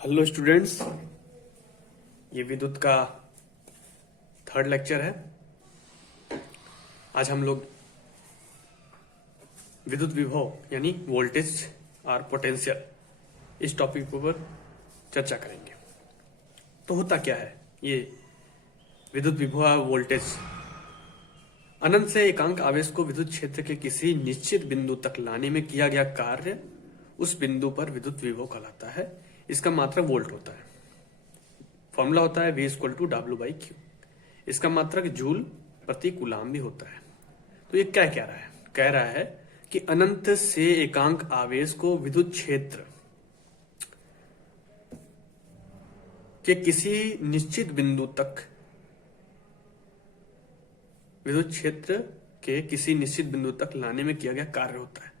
Hello students, ये विद्युत का थर्ड लेक्चर है। आज हम लोग विद्युत विभव यानी वोल्टेज और पोटेंशियल इस टॉपिक के ऊपर चर्चा करेंगे। तो होता क्या है ये विद्युत विभव और वोल्टेज? अनंत से एकांक आवेश को विद्युत क्षेत्र के किसी निश्चित बिंदु तक लाने में किया गया कार्य उस बिंदु पर विद्युत विभव कहलाता है। इसका मात्रक वोल्ट होता है। फॉर्मूला होता है V=W/Q। इसका मात्रक जूल प्रति कूलाम भी होता है। तो ये क्या कह रहा है? कह रहा है कि अनंत से एकांक आवेश को विद्युत क्षेत्र के किसी निश्चित बिंदु तक लाने में किया गया कार्य होता है।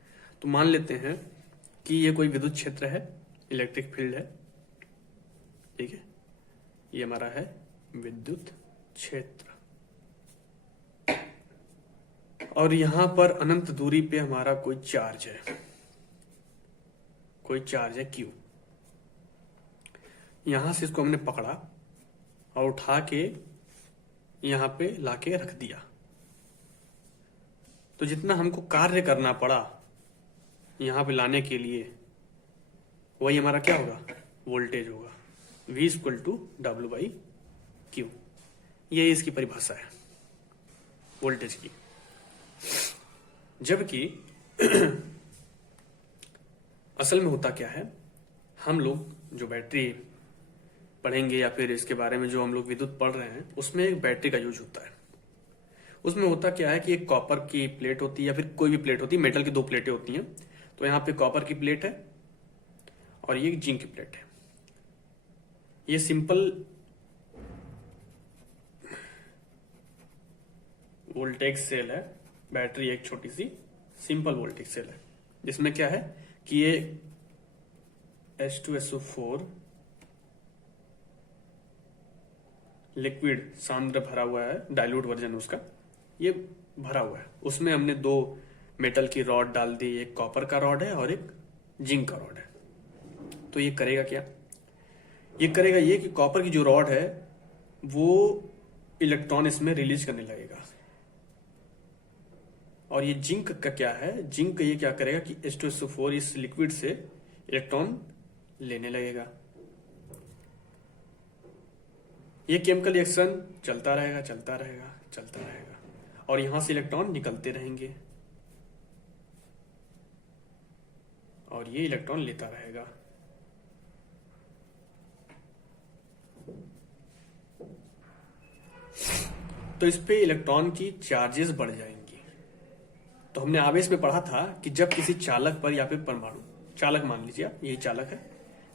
तो मान लेते हैं कि ये कोई विद्युत क्षेत्र है, इलेक्ट्रिक फील्ड है, ठीक है। ये हमारा है विद्युत क्षेत्र और यहां पर अनंत दूरी पे हमारा कोई चार्ज है Q। यहां से इसको हमने पकड़ा और उठा के यहां पे लाके रख दिया। तो जितना हमको कार्य करना पड़ा यहां पे लाने के लिए, वही हमारा क्या होगा? वोल्टेज होगा। V=W/Q। ये इसकी परिभाषा है वोल्टेज की। जबकि असल में होता क्या है, हम लोग जो बैटरी पढ़ेंगे या फिर इसके बारे में जो हम लोग विद्युत पढ़ रहे हैं उसमें एक बैटरी का यूज होता है। उसमें होता क्या है कि एक कॉपर की प्लेट होती है या फिर कोई भी प्लेट होती है, मेटल की दो प्लेटें होती हैं। तो यहाँ पे कॉपर की प्लेट है और ये जिंक की प्लेट है। ये सिंपल वोल्टेज सेल है। बैटरी एक छोटी सी सिंपल वोल्टेज सेल है जिसमें क्या है कि ये H2SO4 लिक्विड सांद्र भरा हुआ है, डाइल्यूट वर्जन उसका ये भरा हुआ है। उसमें हमने दो मेटल की रॉड डाल दी, एक कॉपर का रॉड है और एक जिंक का रॉड है। तो ये करेगा क्या? ये करेगा ये कि कॉपर की जो रॉड है वो इलेक्ट्रॉन इसमें रिलीज करने लगेगा। और ये जिंक का क्या है? जिंक ये क्या करेगा कि H2SO4 इस लिक्विड से इलेक्ट्रॉन लेने लगेगा। ये केमिकल रिएक्शन चलता रहेगा और यहां से इलेक्ट्रॉन निकलते रहेंगे और ये इलेक्ट्रॉन लेता रहेगा। तो इस पे इलेक्ट्रॉन की चार्जेस बढ़ जाएंगी। तो हमने आवेश में पढ़ा था कि जब किसी चालक पर या फिर परमाणु चालक मान लीजिए, यही चालक है,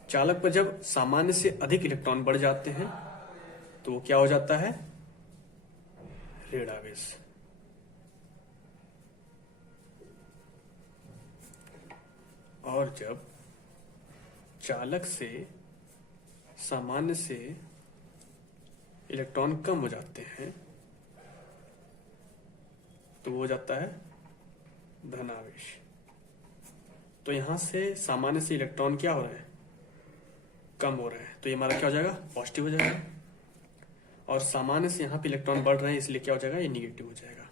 चालक पर जब सामान्य से अधिक इलेक्ट्रॉन बढ़ जाते हैं तो वो क्या हो जाता है? ऋण आवेश। और जब चालक से सामान्य से इलेक्ट्रॉन कम हो जाते हैं तो वो हो जाता है धनावेश। तो यहां से सामान्य से इलेक्ट्रॉन क्या हो रहा है? कम हो रहा है। तो ये हमारा क्या हो जाएगा? पॉजिटिव हो जाएगा। और सामान्य से यहां पे इलेक्ट्रॉन बढ़ रहे हैं इसलिए क्या हो जाएगा? ये निगेटिव हो जाएगा।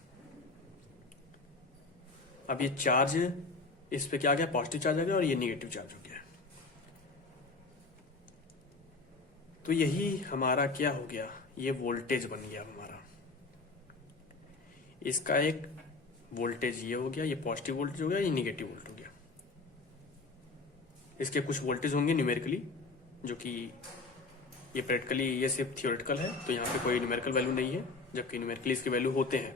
अब ये चार्ज इस पे क्या आ गया? पॉजिटिव चार्ज आ गया और ये निगेटिव चार्ज हो गया। तो यही हमारा क्या हो गया? ये वोल्टेज बन गया हमारा। इसका एक वोल्टेज ये हो गया, ये पॉजिटिव वोल्टेज हो गया, ये निगेटिव वोल्टेज हो गया। इसके कुछ वोल्टेज होंगे न्यूमेरिकली, जो कि ये प्रैक्टिकली ये सिर्फ थियोरेटिकल है, तो यहाँ पे कोई न्यूमेरिकल वैल्यू नहीं है, जबकि न्यूमेरिकली इसके वैल्यू होते हैं।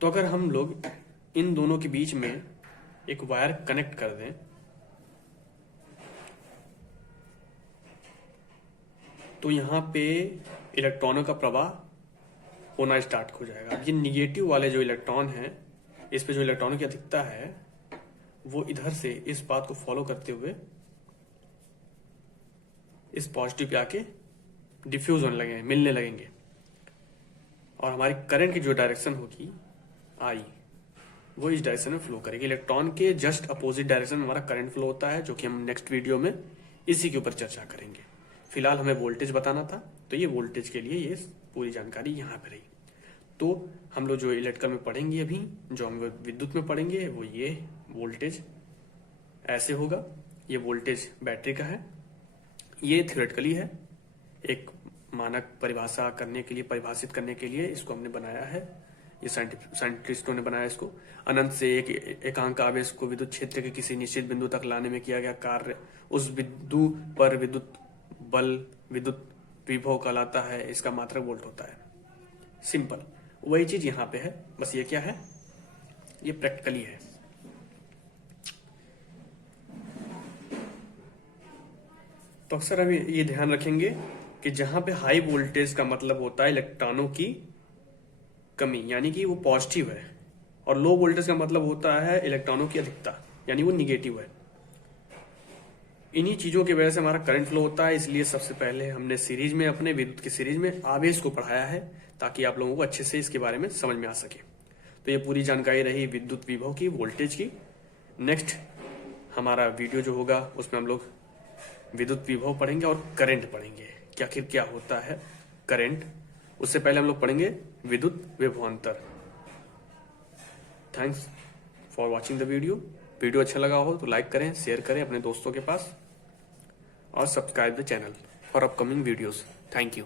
तो अगर हम लोग इन दोनों के बीच में एक वायर कनेक्ट कर दें तो यहाँ पे इलेक्ट्रॉनों का प्रवाह होना स्टार्ट हो जाएगा। ये निगेटिव वाले जो इलेक्ट्रॉन हैं, इस पे जो इलेक्ट्रॉनों की अधिकता है वो इधर से इस बात को फॉलो करते हुए इस पॉजिटिव पे आके डिफ्यूज होने लगेंगे, मिलने लगेंगे और हमारी करंट की जो डायरेक्शन होगी I, वो इस डायरेक्शन में फ्लो करेगी। इलेक्ट्रॉन के जस्ट अपोजिट डायरेक्शन में हमारा करंट फ्लो होता है, जो कि हम नेक्स्ट वीडियो में इसी के ऊपर चर्चा करेंगे। फिलहाल हमें वोल्टेज बताना था, तो ये वोल्टेज के लिए ये पूरी जानकारी यहाँ पे रही। तो हम लोग जो इलेक्ट्रिकल में पढ़ेंगे अभी, जो हम विद्युत में पढ़ेंगे, वो ये वोल्टेज ऐसे होगा। ये वोल्टेज बैटरी का है, ये थ्योरेटिकली है, एक मानक परिभाषा करने के लिए, परिभाषित करने के लिए इसको हमने बनाया है। ये साइंटिस्टों ने बनाया इसको। अनंत से एक एकांक आवेश को विद्युत क्षेत्र के किसी निश्चित बिंदु तक लाने में किया गया कार्य उस बिंदु पर विद्युत बल, विद्युत विभव कहलाता है। इसका मात्रक वोल्ट होता है। सिंपल वही चीज यहाँ पे है, बस ये क्या है, ये प्रैक्टिकली है। तो अक्सर हम ये ध्यान रखेंगे कि जहां पे हाई वोल्टेज का मतलब होता है इलेक्ट्रॉनों की कमी, यानी कि वो पॉजिटिव है, और लो वोल्टेज का मतलब होता है इलेक्ट्रॉनों की अधिकता, यानी वो निगेटिव है। इन्हीं चीजों की वजह से हमारा करंट फ्लो होता है। इसलिए सबसे पहले हमने सीरीज में, अपने विद्युत की सीरीज में आवेश को पढ़ाया है, ताकि आप लोगों को अच्छे से इसके बारे में समझ में आ सके। तो ये पूरी जानकारी रही विद्युत विभव की, वोल्टेज की। नेक्स्ट हमारा वीडियो जो होगा उसमें हम लोग विद्युत विभव पढ़ेंगे और करंट पढ़ेंगे कि आखिर क्या होता है करंट। उससे पहले हम लोग पढ़ेंगे विद्युत विभवांतर। Thanks for watching the video. Video अच्छा लगा हो तो लाइक करें, शेयर करें अपने दोस्तों के पास, और subscribe the channel for upcoming videos. Thank you.